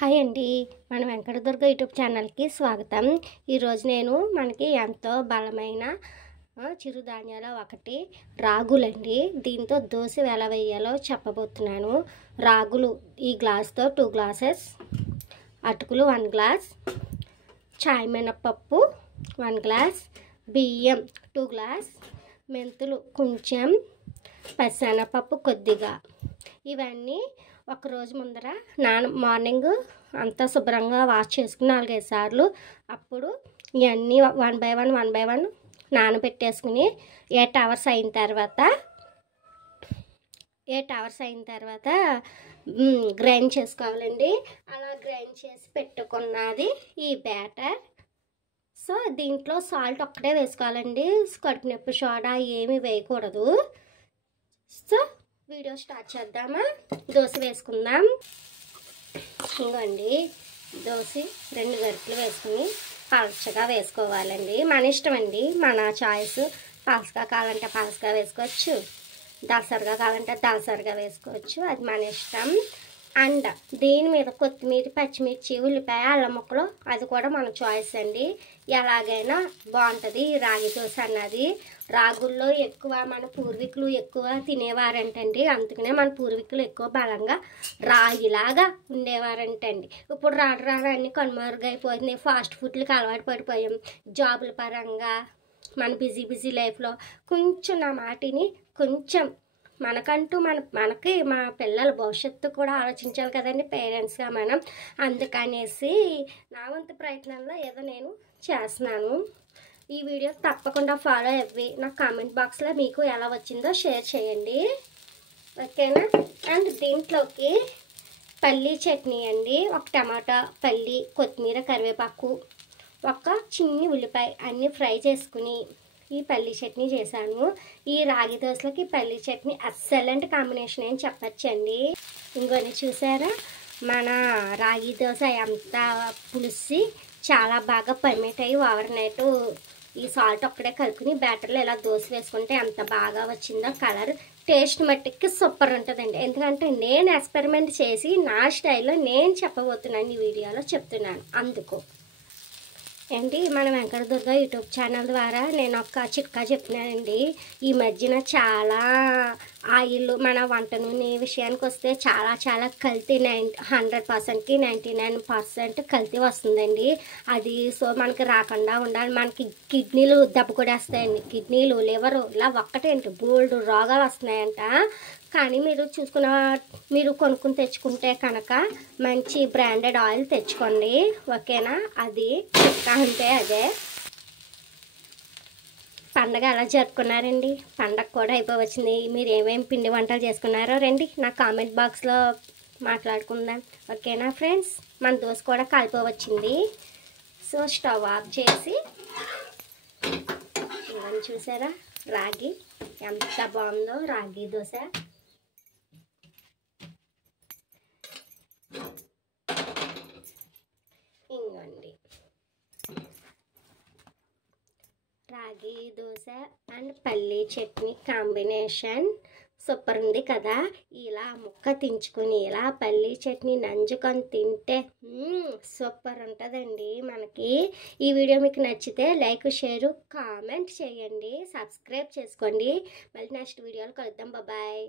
Hi అండి, మన Venkatadurga YouTube ఛానల్కి స్వాగతం. ఈరోజు నేను మనకి ఎంతో బలమైన చిరుధాన్యాలు ఒకటి రాగులండి. దీంతో దోశ ఎలా వేయాలో చెప్పబోతున్నాను. రాగులు ఈ గ్లాస్తో 2 గ్లాసెస్, అటుకులు 1 గ్లాస్, చాయ్ మినపప్పు 1 గ్లాస్, బియ్యం 2 గ్లాస్, మెంతులు కొంచెం, పచ్చెనగపప్పు కొద్దిగా. ఇవన్నీ ఒకరోజు ముందర మార్నింగ్ అంతా శుభ్రంగా వాష్ చేసుకుని 4-5 సార్లు, అప్పుడు ఇవన్నీ 1 బై 1 నానబెట్టేసుకుని 8 అవర్స్ అయిన తర్వాత గ్రైండ్ చేసుకోవాలండి. అలా గ్రైండ్ చేసి పెట్టుకున్నది ఈ బ్యాటర్. సో దీంట్లో సాల్ట్ ఒక్కటే వేసుకోవాలండి, కడుపు నొప్పి సోడా ఏమీ వేయకూడదు. సో వీడియో స్టార్ట్ చేద్దామా? దోశ వేసుకుందాం. ఇంకోండి, దోశ 2 గరిటెలు వేసుకుని పలచగా వేసుకోవాలండి. మన ఇష్టం అండి, మన చాయిస్. పలసగా కావాలంటే పలసగా వేసుకోవచ్చు, దలసరిగా కావాలంటే దలసరిగా వేసుకోవచ్చు, అది మన ఇష్టం. అండ్ దీని మీద కొత్తిమీర, పచ్చిమిర్చి, ఉల్లిపాయ, అల్లం ముక్కలు, అది కూడా మన చాయిస్ అండి. ఎలాగైనా బాగుంటుంది ఈ రాగి దోశ అన్నది. రాగుల్లో ఎక్కువ మన పూర్వీకులు ఎక్కువ తినేవారంటండి, అందుకనే మన పూర్వీకులు ఎక్కువ బలంగా రాగిలాగా ఉండేవారంటండి. ఇప్పుడు రాను అన్ని కనుమరుగైపోయింది, ఫాస్ట్ ఫుడ్లకు అలవాటు పడిపోయాం. జాబుల పరంగా మన బిజీ లైఫ్లో కొంచెం నా మాటిని కొంచెం మనకంటూ మనకి మా పిల్లల భవిష్యత్తు కూడా ఆలోచించాలి కదండి, పేరెంట్స్గా మనం. అందుకనేసి నా వంతు ప్రయత్నంలో ఏదో నేను చేస్తున్నాను. ఈ వీడియో తప్పకుండా ఫాలో అవ్వి నాకు కామెంట్ బాక్స్లో మీకు ఎలా వచ్చిందో షేర్ చేయండి, ఓకేనా? అండ్ దీంట్లోకి పల్లీ చట్నీ అండి, ఒక టమాటా, పల్లి, కొత్తిమీర, కరివేపాకు, ఒక చిన్ని ఉల్లిపాయ అన్నీ ఫ్రై చేసుకుని ఈ పల్లీ చట్నీ చేశాను. ఈ రాగి దోశలకి పల్లీ చట్నీ ఎక్సలెంట్ కాంబినేషన్ అని చెప్పచ్చండి. ఇంకొని చూసారా, మన రాగి దోశ ఎంత పులిసి చాలా బాగా పర్మిట్ అయ్యి ఓవర్ నైట్ ఈ సాల్ట్ ఒక్కడే కలుపుకుని బ్యాటర్లో ఇలా దోశ వేసుకుంటే ఎంత బాగా వచ్చిందో. కలర్ టేస్ట్ మట్టికి సూపర్ ఉంటుందండి. ఎందుకంటే నేను ఎక్స్పెరిమెంట్ చేసి నా స్టైల్లో నేను చెప్పబోతున్నాను, ఈ వీడియోలో చెప్తున్నాను. అందుకు ఏంటి, మన వెంకటదుర్గ యూట్యూబ్ ఛానల్ ద్వారా నేను ఒక చిట్కా చెప్తున్నానండి. ఈ మధ్యన చాలా ఆయిల్, మన వంట నూనె విషయానికి వస్తే చాలా కల్తీ 100%కి 99% కల్తీ వస్తుందండి. అది సో మనకి రాకుండా ఉండాలి. మనకి కిడ్నీలు దెబ్బ కొడేస్తాయండి, కిడ్నీలు, లివరు, ఇలా ఒక్కటేంటి బోల్డ్ రోగాలు వస్తున్నాయంట. కానీ మీరు కొనుక్కుని తెచ్చుకుంటే కనుక మంచి బ్రాండెడ్ ఆయిల్ తెచ్చుకోండి, ఓకేనా? అది చిట్కా అంటే అదే. పండగ ఎలా జరుపుకున్నారండి? పండగ కూడా అయిపోవచ్చింది. మీరు ఏమేమి పిండి వంటలు చేసుకున్నారో రండి నా కామెంట్ బాక్స్లో మాట్లాడుకుందాం, ఓకేనా ఫ్రెండ్స్? మన దోశ కూడా కాలిపోవచ్చింది. సో స్టవ్ ఆఫ్ చేసి, ఇవన్నీ చూసారా, రాగి ఎంత బాగుందో రాగి దోశ. ఇంకోండి, రాగి దోశ అండ్ పల్లీ చట్నీ కాంబినేషన్ సూపర్ ఉంది కదా. ఇలా ముక్క తించుకొని ఇలా పల్లీ చట్నీ నంజుకొని తింటే సూపర్ ఉంటుందండి మనకి. ఈ వీడియో మీకు నచ్చితే లైక్, షేర్, కామెంట్ చేయండి, సబ్స్క్రైబ్ చేసుకోండి. మళ్ళీ నెక్స్ట్ వీడియోలో కలుద్దాం. బాయ్.